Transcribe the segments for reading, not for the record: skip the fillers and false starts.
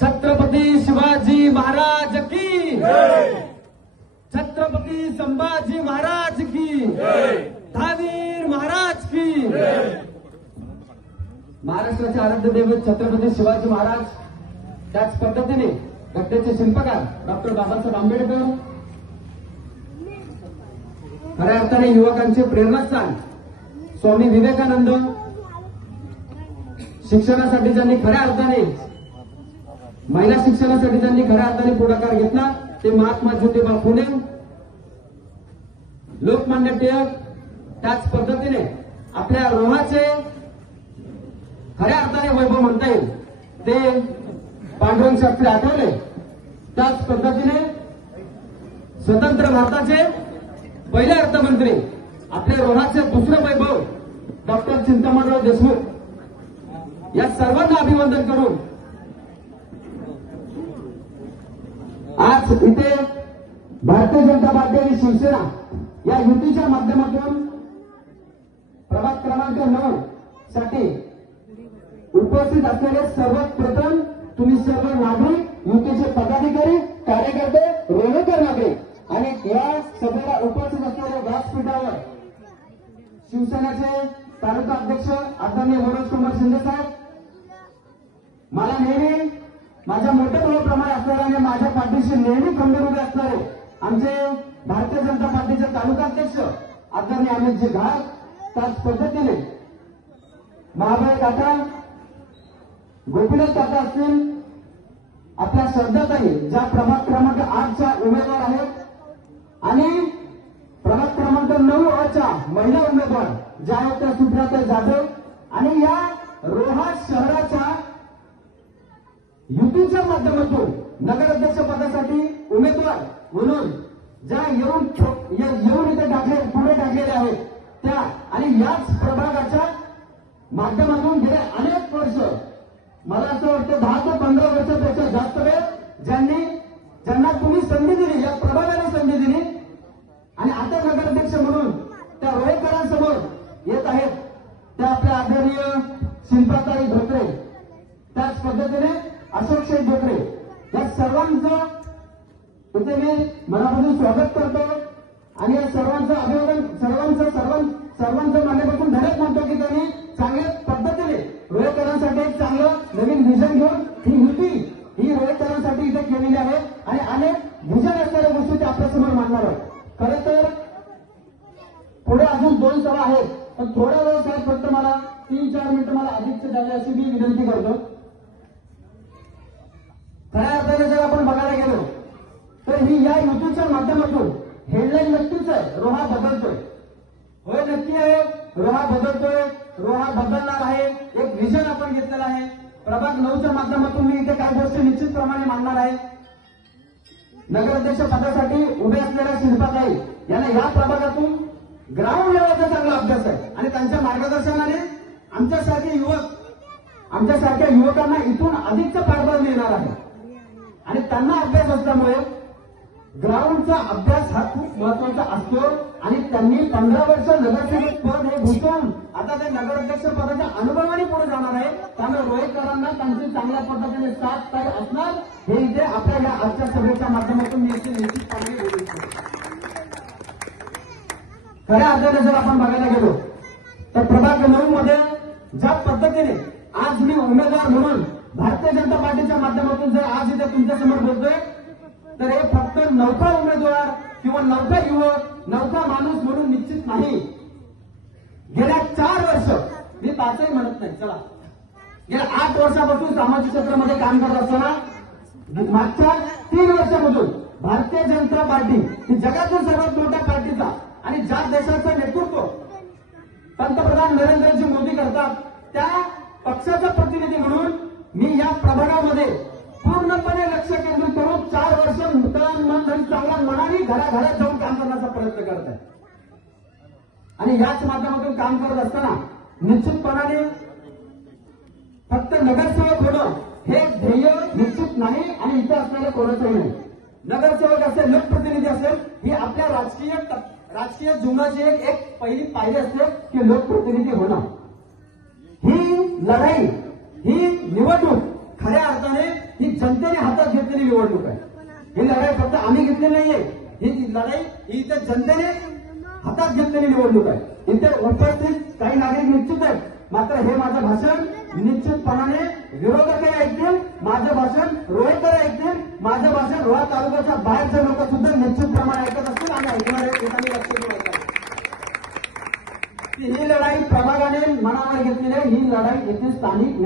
छत्रपती शिवाजी महाराज की जय, छत्रपती संभाजी महाराज की जय, दहावीर महाराज की जय। महाराष्ट्राचे आराध्य दैवत छत्रपती शिवाजी महाराज, त्याच पद्धतीने घटनेचे शिल्पकार डॉक्टर बाबासाहेब आंबेडकर, खऱ्या अर्थाने युवकांचे प्रेरणास्थान स्वामी विवेकानंद, शिक्षणासाठी ज्यांनी खऱ्या अर्थाने, महिला शिक्षणासाठी ज्यांनी खऱ्या अर्थाने पुढाकार घेतला ते महात्मा ज्योतिबा फुले, लोकमान्य टिळक, त्याच पद्धतीने आपल्या रोहाचे खऱ्या अर्थाने वैभव म्हणता येईल ते पांडुरंग शास्त्री आठवले, त्याच पद्धतीने स्वतंत्र भारताचे पहिले अर्थमंत्री, आपल्या रोहाचे दुसरे वैभव डॉक्टर चिंतामणराव देशमुख, या सर्वांना अभिवादन करून आज इथे भारतीय जनता पार्टी आणि शिवसेना या युतीच्या माध्यमातून प्रभाग क्रमांक 9 साठी उपस्थित असलेले सर्वात प्रथम तुम्ही सर्व नागरिक, युतीचे पदाधिकारी, कार्यकर्ते, रोहेकर नागरिक आणि या सभेला उपस्थित असलेल्या व्यासपीठावर शिवसेनेचे तालुका अध्यक्ष आदरणीय मनोज कुमार शिंदे साहेब, मला नेहमी माझ्या मोठ्या भावाप्रमाणे असणारे आणि माझ्या पाठीशी नेहमी खंबीर उभे असणारे आमचे भारतीय जनता पार्टीचे तालुका अध्यक्ष आदरणीय अमितजी घाट, त्याच पद्धतीने महाबळ काका, गोपीनाथ काका असतील, आपल्या श्रद्धाताई ज्या प्रभाग क्रमांक 8च्या उमेदवार आहेत आणि प्रभाग क्रमांक 9च्या महिला उमेदवार ज्या आहेत त्या सुप्रियाताई जाधव आणि या रोहा शहराच्या युतीच्या माध्यमातून नगराध्यक्ष पदासाठी उमेदवार म्हणून ज्या येऊन इथे पुढे टाकलेल्या आहेत त्या आणि याच प्रभागाच्या माध्यमातून गेले अनेक वर्ष, मला असं वाटतं 10 ते 15 वर्षापेक्षा जास्त वेळ ज्यांना तुम्ही संधी दिली, या प्रभागाने संधी दिली आणि आता नगराध्यक्ष म्हणून त्या रोहेकरांसमोर येत आहेत त्या आपल्या आदरणीय शिल्पाताई धोत्रे, त्याच पद्धतीने अशोक शेठ धोत्रे, या सर्वांचं इथे मी मनापासून स्वागत करतो आणि या सर्वांचं अभिवादन, सर्वांचं मान्यपासून धन्यवाद मानतो की त्यांनी चांगल्या पद्धतीने रोहेकरांसाठी एक चांगलं नवीन विजन घेऊन ही युती ही रोहेकरांसाठी इथे केलेली आहे आणि अनेक विजन असणाऱ्या गोष्टी ते आपल्यासमोर मांडणार आहेत. खरं तर पुढे अजून 2 सभा आहेत, पण थोड्या वेळ काय फक्त मला 3-4 मिनिटं मला अधिकचे द्यावे अशी मी विनंती करतो. खऱ्या अर्थाने जर आपण बघायला गेलो तर ही या युतीच्या माध्यमातून हेडलाईन नक्कीच आहे, रोहा बदलतोय. होय, नक्की आहे, रोहा बदलतोय, रोहा बदलणार आहे, एक विजन आपण घेतलेलं आहे. प्रभाग 9च्या माध्यमातून मी इथे काही गोष्टी निश्चितप्रमाणे मांडणार आहे. नगराध्यक्ष पदासाठी उभे असलेल्या शिल्पाताई यांना या प्रभागातून ग्राउंड लेवलचा चांगला अभ्यास आहे आणि त्यांच्या मार्गदर्शनाने आमच्यासारख्या युवकांना इथून अधिकचा पाठबळ मिळणार आहे आणि त्यांना अभ्यास असल्यामुळे ग्राउंडचा अभ्यास हा खूप महत्वाचा असतो आणि त्यांनी 15 वर्ष नगरसेवक पद हे भूषवून आता ते नगराध्यक्ष पदाच्या अनुभवाने पुढे जाणार आहे. त्यामुळे रोहेकरांना त्यांची चांगल्या पद्धतीने साथ काय असणार हे इथे आपल्या या आजच्या सभेच्या माध्यमातून मी इथे निश्चितपणे बोलू इच्छितो. खऱ्या अर्थाने जर आपण बघायला गेलो तर प्रभाग 9 मध्ये ज्या पद्धतीने आज मी उमेदवार म्हणून भारतीय जनता पार्टीच्या माध्यमातून जर आज इथे तुमच्यासमोर बोलतोय तर हे फक्त नवखा उमेदवार किंवा नवखा युवक, नवखा माणूस म्हणून निश्चित नाही. गेल्या 4 वर्ष, मी 5ही म्हणत नाही, चला गेल्या 8 वर्षापासून सामाजिक क्षेत्रामध्ये काम करत असताना मागच्या 3 वर्षामधून भारतीय जनता पार्टी ही जगातील सर्वात मोठ्या पार्टीचा आणि ज्या देशाचं नेतृत्व पंतप्रधान नरेंद्रजी मोदी करतात त्या पक्षाचा प्रतिनिधी म्हणून मी या प्रभागामध्ये पूर्णपणे लक्ष केंद्रित करून 4 वर्ष तन मन धन चांगल्या मनाने घराघरात जाऊन काम करण्याचा प्रयत्न करत आहे आणि याच माध्यमातून काम करत असताना निश्चितपणाने फक्त नगरसेवक होणं हे ध्येय निश्चित नाही आणि इथे असलेलं कोणाचंही नाही. नगरसेवक असेल, लोकप्रतिनिधी असेल, ही आपल्या राजकीय जीवनाची एक पहिली पायरी असते की लोकप्रतिनिधी होणं. ही लढाई, ही निवडणूक खऱ्या अर्थाने ही जनता घेतलेली निवडणूक आहे. ही लढाई फक्त आम्ही घेतलेली नाहीये, ही लढाई ही इथे जनतेने हातात घेतलेली निवडणूक आहे. इथे उपस्थित काही नागरिक निश्चित आहेत, मात्र हे माझं भाषण निश्चितपणाने विरोधकही ऐकतील, माझं भाषण रोहेकर ऐकतील, माझं भाषण रोहा तालुक्याच्या बाहेरचे लोक सुद्धा निश्चितप्रमाणे ऐकत असतील आणि ऐकणार आहेत. लक्ष देऊ ही लढाई प्रभागाने मनावर घेतलेली आहे, ही लढाई येथील स्थानिक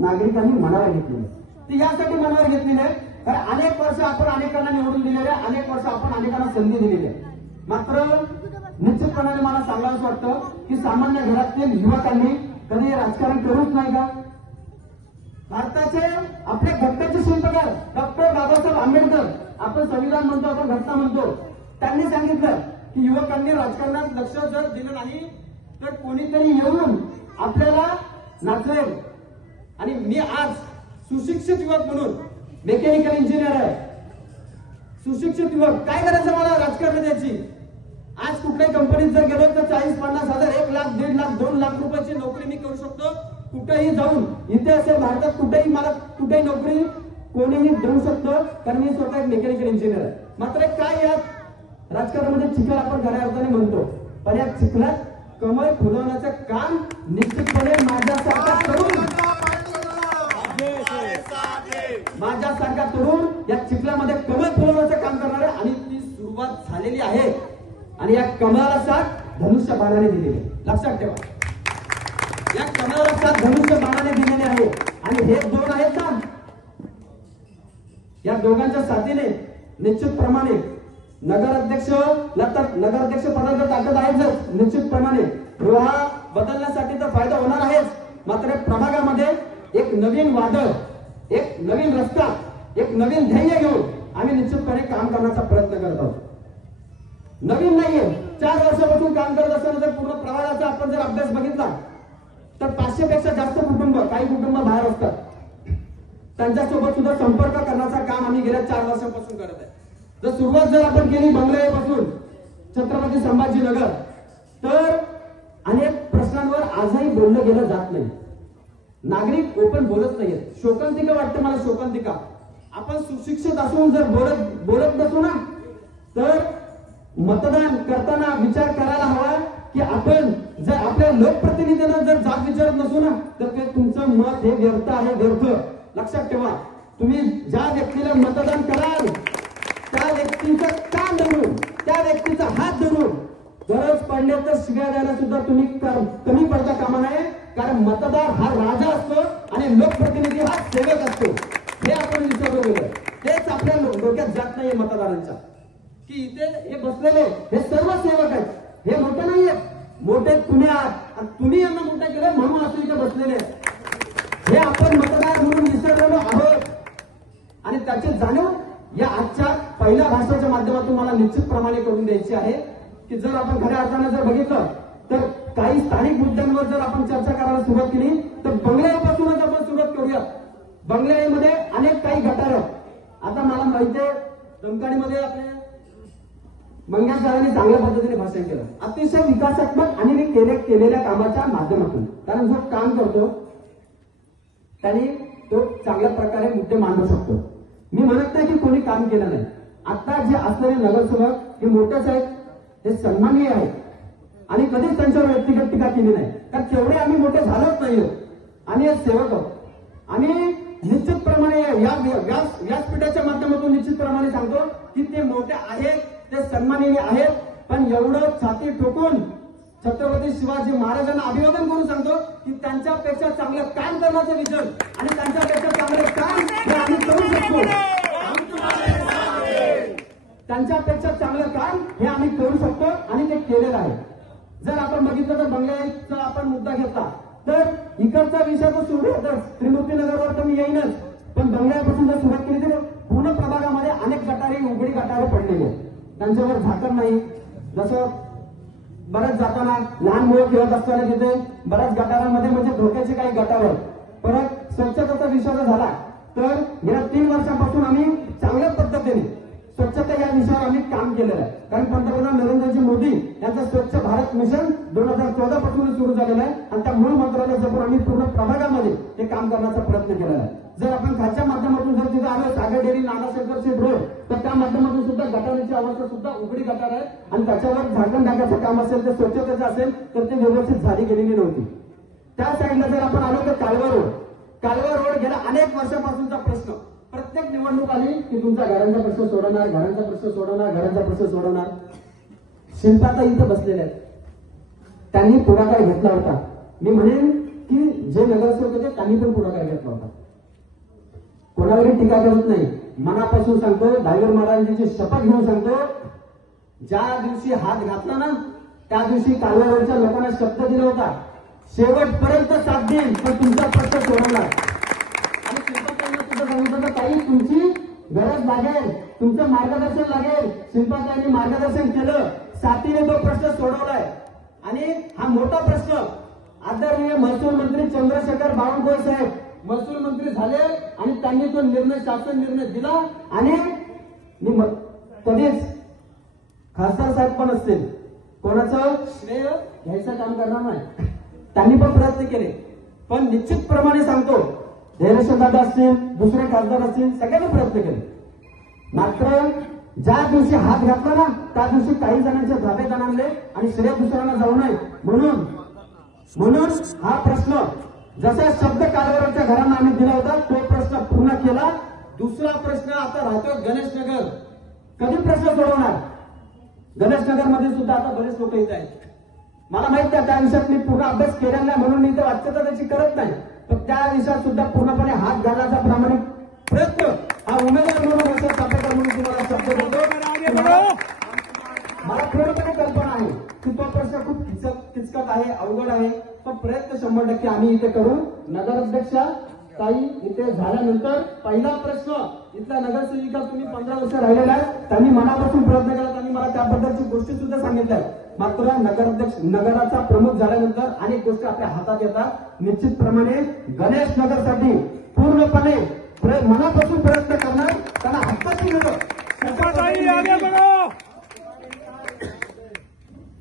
नागरिकांनी मनावर घेतली आहे. ती यासाठी मनावर घेतलेली आहे कारण अनेक वर्ष आपण अनेकांना निवडून दिलेले आहे, अनेक वर्ष आपण अनेकांना संधी दिलेली आहे. मात्र निश्चितपणाने मला सांगायचं वाटतं की सामान्य घरातील युवकांनी कधी राजकारण करूच नाही का? भारताचे आपल्या घटनेचे शिल्पकार डॉक्टर बाबासाहेब आंबेडकर, आपण संविधान म्हणतो, आपण घटना म्हणतो, त्यांनी सांगितलं की युवकांनी राजकारणात लक्ष जर दिलं नाही तर कोणीतरी येऊन आपल्याला नाचवेल. आणि मी आज सुशिक्षित युवक म्हणून मेकॅनिकल इंजिनियर आहे, सुशिक्षित युवक, काय करायचं मला राजकारण द्यायची? आज कुठल्याही कंपनीत जर गेलो तर 40-50 हजार, 1 लाख, 1.5 लाख, 2 लाख रुपयाची नोकरी मी करू शकतो. कुठेही जाऊन, इथे असेल भारतात कुठेही, मला कुठेही नोकरी कोणीही देऊ शकतो कारण मी स्वतः एक मेकॅनिकल इंजिनियर आहे. मात्र काय यात राजकारणामध्ये चिखल आपण खऱ्या अर्थाने म्हणतो, पण या चिखलात कमळ फुलवण्याचं काम निश्चितपणे माझ्यासारखा तरुण या चिखलामध्ये कमळ फुलवण्याचं काम करणार आहे आणि ती सुरुवात झालेली आहे. आणि या कमळाला साथ धनुष्य बाणाने दिलेली आहे, लक्षात ठेवा. या कमळाला साथ धनुष्य बाणाने दिलेली आहे आणि हे दोन आहेत ना, या दोघांच्या साथीने निश्चितप्रमाणे नगराध्यक्ष पदाचा ताकद आहेच, निश्चितप्रमाणे रोहा बदलण्यासाठी तर फायदा होणार आहेच. मात्र प्रभागामध्ये एक नवीन वादळ, एक नवीन रस्ता, एक नवीन ध्येय घेऊन आम्ही निश्चितपणे काम करण्याचा प्रयत्न करत आहोत. नवीन नाहीये, 4 वर्षापासून काम करत असताना जर पूर्ण प्रभागाचा आपण जर अभ्यास बघितला तर 500 पेक्षा जास्त कुटुंब, काही कुटुंब बाहेर असतात, त्यांच्यासोबत सुद्धा संपर्क करण्याचं काम आम्ही गेल्या 4 वर्षापासून करत आहे. जर सुरुवात जर आपण केली बंगल्यापासून छत्रपती संभाजीनगर, तर अनेक प्रश्नांवर आजही बोललं गेलं जात नाही. नागरिक ओपन बोलत नाहीयेत. शोकांतिका वाटतं मला, शोकांतिका. आपण सुशिक्षित असून जर बोलत नसू ना, तर मतदान करताना विचार करायला हवा की आपण जर आपल्या लोकप्रतिनिधींना जर जाब विचारत नसू ना, तर ते तुमचं मत हे व्यर्थ आहे, व्यर्थ. लक्षात ठेवा, तुम्ही ज्या व्यक्तीला मतदान कराल त्या व्यक्तीचं कान धरून, त्या व्यक्तीचा हात धरून गरज पडले तर शिव्या द्यायला सुद्धा तुम्ही कमी पडता कामा नये. कारण मतदार हा राजा असतो आणि लोकप्रतिनिधी हा सेवक असतो. हे आपण विसरलो गेलो. तेच आपल्या डोक्यात जात नाहीये मतदारांच्या, की इथे हे बसलेले हे सर्व सेवक आहेत. हे मोठे नाहीये, मोठे तुम्ही आहात, तुम्ही यांना मोठे केलं म्हणून असं इथे बसलेले हे आपण मतदार म्हणून विसरलेलो आहोत. आणि त्याची जाणीव या आजच्या पहिल्या भाषणाच्या माध्यमातून मला निश्चितप्रमाणे करून द्यायची आहे की जर आपण खऱ्या अर्थाने जर बघितलं तर काही स्थानिक मुद्द्यांवर जर आपण चर्चा करायला सुरुवात केली तर बंगल्यापासूनच आपण सुरुवात करूया. बंगल्यामध्ये अनेक काही गटार. आता मला माहिती आहे दमकाडीमध्ये आपल्या मंगेश सरांनी चांगल्या पद्धतीने भाषण केलं, अतिशय विकासात्मक आणि मी केलेल्या कामाच्या माध्यमातून. कारण जो काम करतो त्यांनी तो चांगल्या प्रकारे मुद्दे मांडू शकतो. मी म्हणत नाही की कोणी काम केलं नाही. आता जे असलेले नगरसेवक हे मोठेच आहेत, हे सन्माननीय आहेत आणि कधीच त्यांच्यावर व्यक्तिगत टीका केली नाही. कारण तेवढे आम्ही मोठे झालोच नाही आणि हे सेवक आहोत. आणि निश्चितप्रमाणे या व्यासपीठाच्या माध्यमातून निश्चितप्रमाणे सांगतो की ते मोठे आहेत, ते सन्माननीय आहेत. पण एवढं छाती ठोकून छत्रपती शिवाजी महाराजांना अभिवादन करून सांगतो की त्यांच्यापेक्षा चांगलं काम करण्याचं विजन आणि त्यांच्यापेक्षा चांगलं काम हे आम्ही करू शकतो. त्यांच्यापेक्षा चांगलं काम हे आम्ही करू शकतो आणि ते केलेलं आहे. जर आपण बघितलं तर बंगल्याचा आपण मुद्दा घेतला तर इकडचा विषय तो सोडू, तर त्रिमूर्तीनगरवर तर मी येईनच, पण बंगल्यापासून जर सुरुवात केली तर पूर्ण प्रभागामध्ये अनेक गटारी उघडी गटारे पडलेली आहेत, त्यांच्यावर झाकण नाही. जसं बऱ्याच जाताना लहान मुलं खेळत असताना तिथे बऱ्याच गटारांमध्ये म्हणजे धोक्याचे काही गटार. परत स्वच्छतेचा विषय झाला तर गेल्या 3 वर्षापासून आम्ही चांगल्या पद्धतीने स्वच्छता या विषयावर आम्ही काम केलेलं आहे. कारण पंतप्रधान नरेंद्रजी मोदी यांचं स्वच्छ भारत मिशन 2014 पासून सुरू झालेलं आहे आणि त्या मूळ मंत्रालयासमोर आम्ही पूर्ण प्रभागामध्ये हे काम करण्याचा प्रयत्न केलेला आहे. जर आपण खालच्या माध्यमातून जर तिथे आलो सागर डेअरी नानाशंकर शेठ रोड, तर त्या माध्यमातून सुद्धा गटाराची अवस्था सुद्धा उघडी गटार आहे आणि त्याच्यावर झाकण टाकायचं काम असेल तर स्वच्छतेचं असेल तर ते व्यवस्थित झाली गेलेली नव्हती. त्या साईडला जर आपण आलो तर कालवा रोड गेल्या अनेक वर्षापासूनचा प्रश्न. प्रत्येक निवडणूक आली की तुमचा घरांचा प्रश्न सोडवणार, घरांचा प्रश्न सोडवणार, घरांचा प्रश्न सोडवणार. शिल्पाता इथं बसलेल्या आहेत, त्यांनी पुढाकार घेतला होता. मी म्हणेन की जे नगरसेवक होते त्यांनी पण पुढाकार घेतला होता. कोणावरही टीका करत नाही, मनापासून सांगतो, डायव्हर महाराजांची शपथ घेऊन सांगतो, ज्या दिवशी हात घातला ना त्या दिवशी कालव्यावरच्या लोकांना शब्द दिला होता, शेवटपर्यंत साथ देईन पण तुमचा प्रश्न सोडवणार. आणि शिल्पाताईंना सुद्धा सांगितलं तर काही तुमची गरज लागेल, तुमचं मार्गदर्शन लागेल. शिल्पाताईंनी मार्गदर्शन केलं, साथीने तो प्रश्न सोडवलाय. आणि हा मोठा प्रश्न आदरणीय महसूल मंत्री चंद्रशेखर बावनकुळे साहेब महसूल मंत्री झाले आणि त्यांनी तो निर्णय, शासन निर्णय दिला. आणि मी कधीच खासदार साहेब पण असतील, कोणाचं श्रेय घ्यायचं काम करणार नाही. त्यांनी पण प्रयत्न केले, पण निश्चितप्रमाणे सांगतो, धैर्यशीलदादा असतील, दुसरे खासदार असतील, सगळ्यांनी प्रयत्न केले. मात्र ज्या दिवशी हात घातला ना त्या दिवशी काही जणांचे धाबे आणले आणि श्रेय दुसऱ्यांना जाऊ नये म्हणून हा प्रश्न जसा शब्द कालव्यावरच्या घरांना आम्ही दिला होता तो प्रश्न पूर्ण केला. दुसरा प्रश्न आता राहतो गणेश नगर. कधी प्रश्न सोडवणार? गणेश नगर मध्ये सुद्धा आता बरेच लोक येत आहेत. मला माहित आहे त्या विषयात मी पूर्ण अभ्यास केलेला नाही म्हणून मी ते वाच्यता त्याची करत नाही, पण त्या विषयात सुद्धा पूर्णपणे हात घालण्याचा प्रामाणिक प्रयत्न हा उमेदवार म्हणून वर्षात चापेकर म्हणून तुम्हाला शब्द देतो. मला पूर्णपणे कल्पना आहे की तो प्रश्न खूप किचकट आहे, अवघड आहे, पण प्रयत्न 100% आम्ही इथे करू. नगराध्यक्षा ताई इथे झाल्यानंतर पहिला प्रश्न इथल्या नगरसेविका तुम्ही 15 वर्ष राहिलेला आहे, त्यांनी मनापासून प्रयत्न केला, त्यांनी मला त्याबद्दलची गोष्टी सुद्धा सांगितल्या. मात्र नगराचा प्रमुख झाल्यानंतर अनेक गोष्टी आपल्या हातात येतात. निश्चितप्रमाणे गणेश नगरसाठी पूर्णपणे मनापासून प्रयत्न करणार, त्यांना हक्काची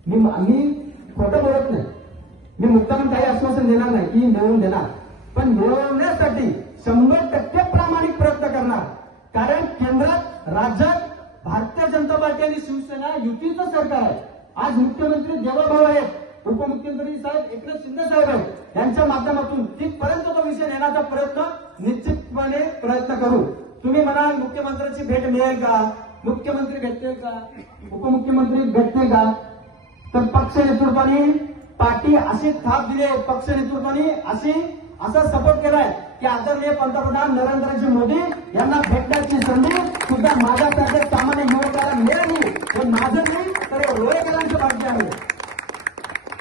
मी खोटं बोलत नाही, मी मुद्दाम काही आश्वासन देणार नाही की मिळवून देणार, पण मिळवण्यासाठी 100% प्रामाणिक प्रयत्न करणार. कारण केंद्रात राज्यात भारतीय जनता पार्टी आणि शिवसेना युतीचं सरकार आहे. आज मुख्यमंत्री देवाभाऊ आहेत, उपमुख्यमंत्री साहेब एकनाथ शिंदे साहेब आहेत, यांच्या माध्यमातून तिथपर्यंत तो विषय नेण्याचा प्रयत्न निश्चितपणे प्रयत्न करू. तुम्ही म्हणाल मुख्यमंत्र्यांची भेट मिळेल का, मुख्यमंत्री भेटतील का, उपमुख्यमंत्री भेटतील का, तर पक्ष नेतृत्वाने पार्टी अशी थाप दिली, पक्ष नेतृत्वाने असा सपोर्ट केलाय की आदरणीय पंतप्रधान नरेंद्रजी मोदी यांना भेटण्याची संधी सुद्धा माझ्यासारख्या सामान्य युवकाला मिळाली. पण माझं नाही तर रोहेकरांचं भाग्य आहे.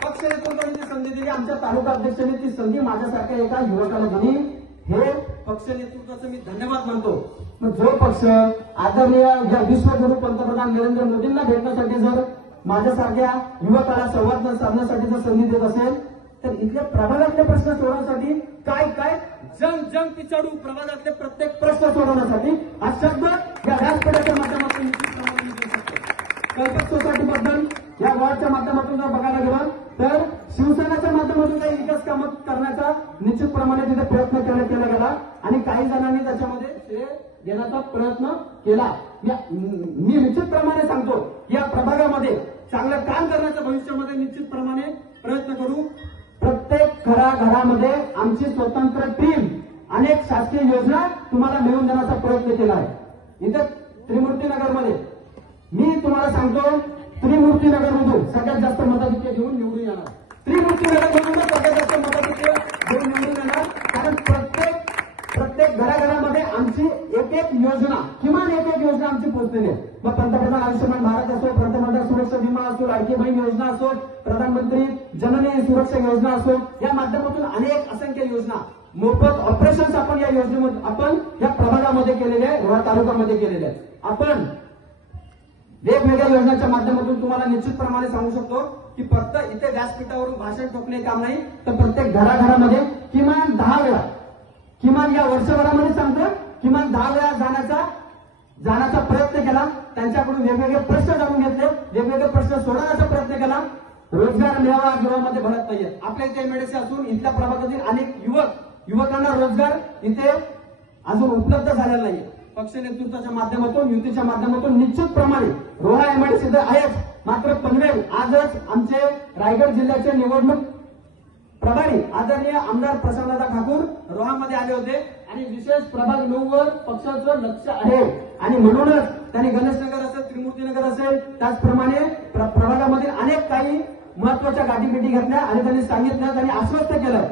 पक्ष नेतृत्वाने ती संधी दिली, आमच्या तालुका अध्यक्षांनी ती संधी माझ्यासारख्या एका युवकाला दिली. हे पक्ष नेतृत्वाचं मी धन्यवाद मानतो. मग जो पक्ष आदरणीय विश्वगुरू पंतप्रधान नरेंद्र मोदींना भेटण्यासाठी जर माझ्यासारख्या युवकाला संवाद साधण्यासाठी जर संधी देत असेल तर इथल्या प्रभागातले प्रश्न सोडवण्यासाठी काय जंग पिछाडू प्रभागातले प्रत्येक प्रश्न सोडवण्यासाठी हा शब्द या व्यासपीठाच्या माध्यमातून कल्पक सोसायटीबद्दल या वॉर्डच्या माध्यमातून जर बघायला गेलं तर शिवसेनेच्या माध्यमातून काही विकास कामं करण्याचा निश्चितप्रमाणे तिथे प्रयत्न केला गेला आणि काही जणांनी त्याच्यामध्ये श्रेय देण्याचा प्रयत्न केला. मी निश्चितप्रमाणे सांगतो या प्रभागामध्ये चांगलं काम करण्याच्या भविष्यामध्ये निश्चितप्रमाणे प्रयत्न करू. प्रत्येक घराघरामध्ये आमची स्वतंत्र टीम अनेक शासकीय योजना तुम्हाला मिळवून देण्याचा प्रयत्न केला आहे. इथे त्रिमूर्तीनगरमध्ये मी तुम्हाला सांगतो त्रिमूर्तीनगरमधून सगळ्यात जास्त मताधिक्य घेऊन निवडून येणार. त्रिमूर्तीनगरमधून सगळ्यात जास्त मताधिक्य घेऊन निवडून येणार. कारण प्रत्येक घराघरामध्ये आमची एक योजना, किमान एक योजना आमची पोहोचलेली आहे. मग पंतप्रधान आयुष्यमान भारत असो, प्रधानमंत्री सुरक्षा विमा असो, लाडकी बहीण योजना असो, प्रधानमंत्री जननी सुरक्षा योजना असो, या माध्यमातून अनेक असंख्य योजना, मोफत ऑपरेशन्स आपण या योजनेमध्ये आपण या प्रभागामध्ये केलेले आहे, रोहा तालुक्यामध्ये केलेले आहे. आपण वेगवेगळ्या योजनांच्या माध्यमातून तुम्हाला निश्चितप्रमाणे सांगू शकतो की फक्त इथे व्यासपीठावरून भाषण ठोकणे काम नाही, तर प्रत्येक घराघरामध्ये किमान 10 वेळा, किमान या वर्षभरामध्ये सांगतो किमान 10 वेळा जाण्याचा प्रयत्न केला. त्यांच्याकडून वेगवेगळे प्रश्न जाणून घेतले, वेगवेगळे प्रश्न सोडवण्याचा प्रयत्न केला. रोजगार मेळावा गृहामध्ये भरत नाहीये. आपल्या इथे एमआयडीसी असून इथल्या प्रभागातील अनेक युवकांना रोजगार इथे अजून उपलब्ध झालेला नाहीये. पक्ष नेतृत्वाच्या माध्यमातून, युतीच्या माध्यमातून निश्चितप्रमाणे रोहा एमआयडीसी तर आहेच, मात्र पनवेल आजच आमचे रायगड जिल्ह्याचे निवडणूक प्रभारी आदरणीय आमदार प्रसन्नदा ठाकूर रोहामध्ये आले होते आणि विशेष प्रभाग 9 वर पक्षाचं लक्ष आहे आणि म्हणूनच त्यांनी गणेशनगर असेल, त्रिमूर्तीनगर असेल, त्याचप्रमाणे प्रभागामधील अनेक काही महत्वाच्या गाठीभेटी घेतल्या आणि त्यांनी सांगितलं, त्यांनी आश्वस्त केलं,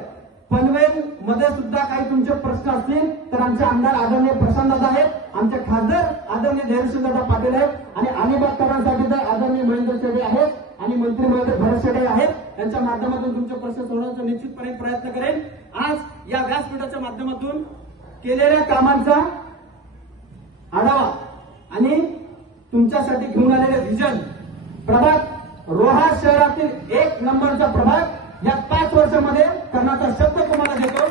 पनवेल मध्ये सुद्धा काही तुमचे प्रश्न असतील तर आमचे आमदार आदरणीय प्रसन्नदा आहेत, आमचे खासदार आदरणीय धैर्यशीलदादा पाटील आहेत आणि अलिबागकरांसाठी तर आदरणीय महेंद्र शेडे आहेत आणि मंत्री महोदय भरत शेडे आहेत. त्यांच्या माध्यमातून तुमचे प्रश्न सोडवण्याचा निश्चितपणे प्रयत्न करेन. आज या व्यासपीठाच्या माध्यमातून केलेल्या कामांचा आढावा आणि तुमच्यासाठी घेऊन आलेले व्हिजन, प्रभाग रोहा शहरातील 1 नंबरचा प्रभाग या 5 वर्षामध्ये करण्याचा शब्द तुम्हाला देतो.